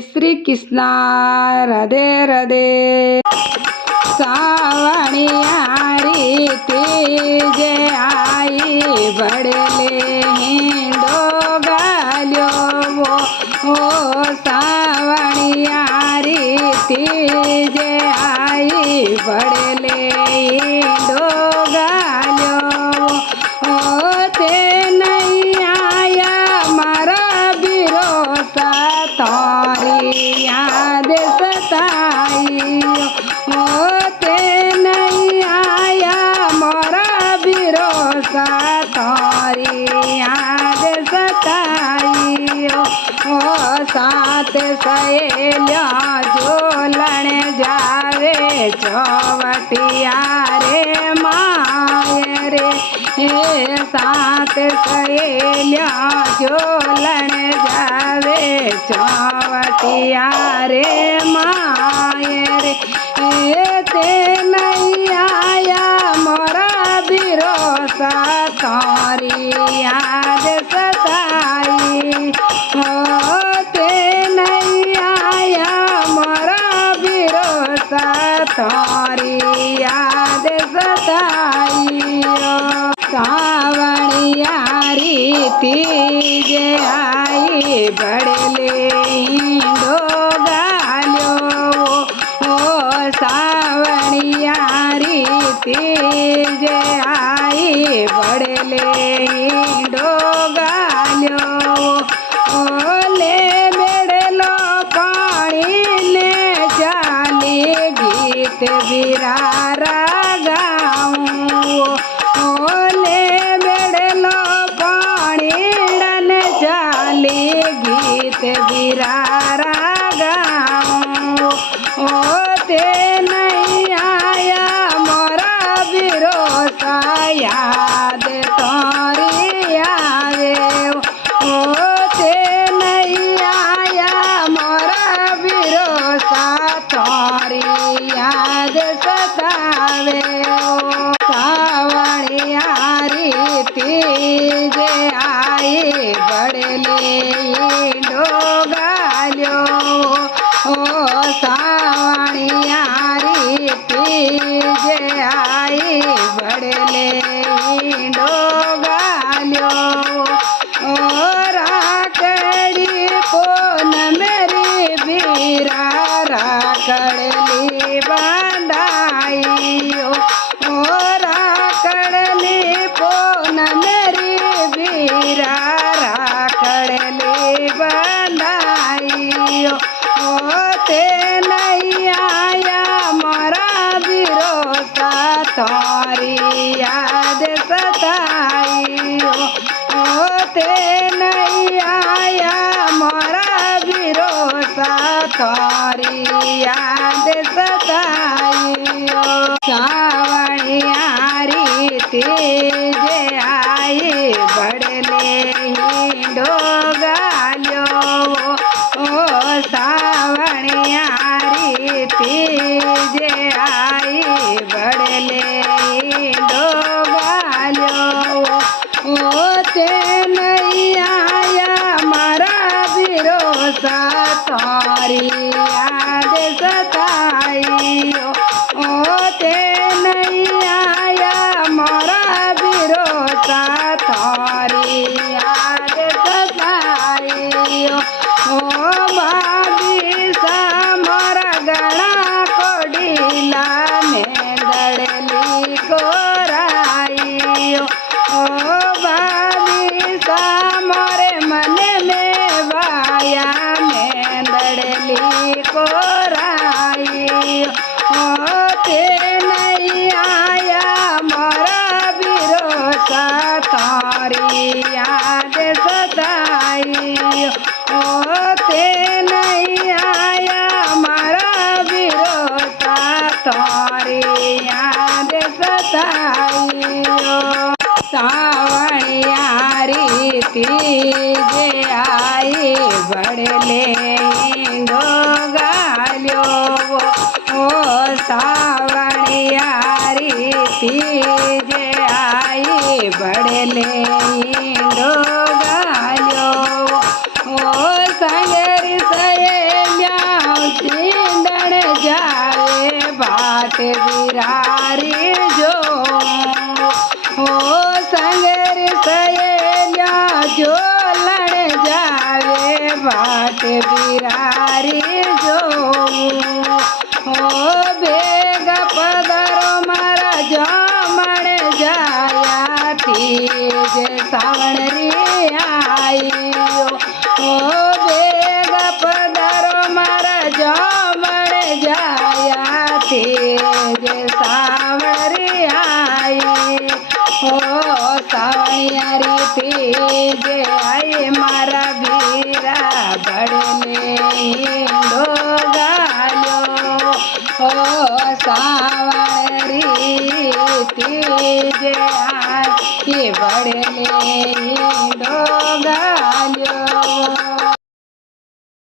श्री कृष्णा राधे राधे। सावणियारी तीजे आई बड़ले हिंदो गाल्यो वो सावणियारी तीजे आई बड़ले हिंदो गाल्यो वो ते नहीं आया मारा बिरोसा तारी याद सताई होते नहीं आया मोरा बिरोसा तारी याद सताई हो साथ सहेलिया झोलण जावे चौवटिया रे माय रे हे साथ सहेलिया झोलण जावे चौवटिया रे माय रे ते नहीं आया मोरा बिरोसा तारी याद सताई होते नहीं आया मोरा बिरोसा तारी याद सताई सावणियारी तीजे आई बड़ले हिंदो गाल्यो ओ सावणियारी तीजे आई बड़ले हिंदो गाल्यो ओले बेड़लो पानी ने चाली गीत बिरारा गाऊं ओले बेड़लो पानी डन चाली गीत बिरारा गाऊं होते नहीं आया मोरा बिरोसा याद तारी आवे होते नहीं आया मोरा बिरोसा तारी याद सतावे सावणियारी तीजे आई बड़ले हिंदो गाल्यो ओ सावणियारी तीजे आई बड़ले हिंदो गाल्यो ओ राकड़ी पोन मेरी बीरा राकड़ली बांधाई ओ राकड़ली पोन मेरी बीरा राकड़ली बांधाई होते नहीं आया मोरा बिरोसा तारी याद सताई होते नहीं आया मोरा बिरोसा तारी याद सताई सावणियारी तीजे आई बड़ले हिंदो गाल्यो ओ सावणियारी तीजे आई बड़ले हिंदो गाल्यो होते नहीं आया मारा बिरोसा तारी याद सताई होते नहीं आया मोरा बिरोसा तारी याद सताई ओ भाभी सा मोरा गणा कोडीला में दड़ली कोराई ओ भाभी सा मोरे मन में वाया में दड़ली कोराई ओ ભાટે બિરારી જો સંગેર સયેલ્યા જો લણ જાવે ભાટે બિરારી જો ભેગા પધારો મારા જમણ જાયાથી જે સાવણ રે આયો ભેગા પધારો મારા જમણ જાયાથી જે સાવણ રે આઈ સાવણિયારીથી જે આઈ મારા ભીરા બળને ડોગાલ્યો સાવણરીથી જે આઈ બળને ડોગા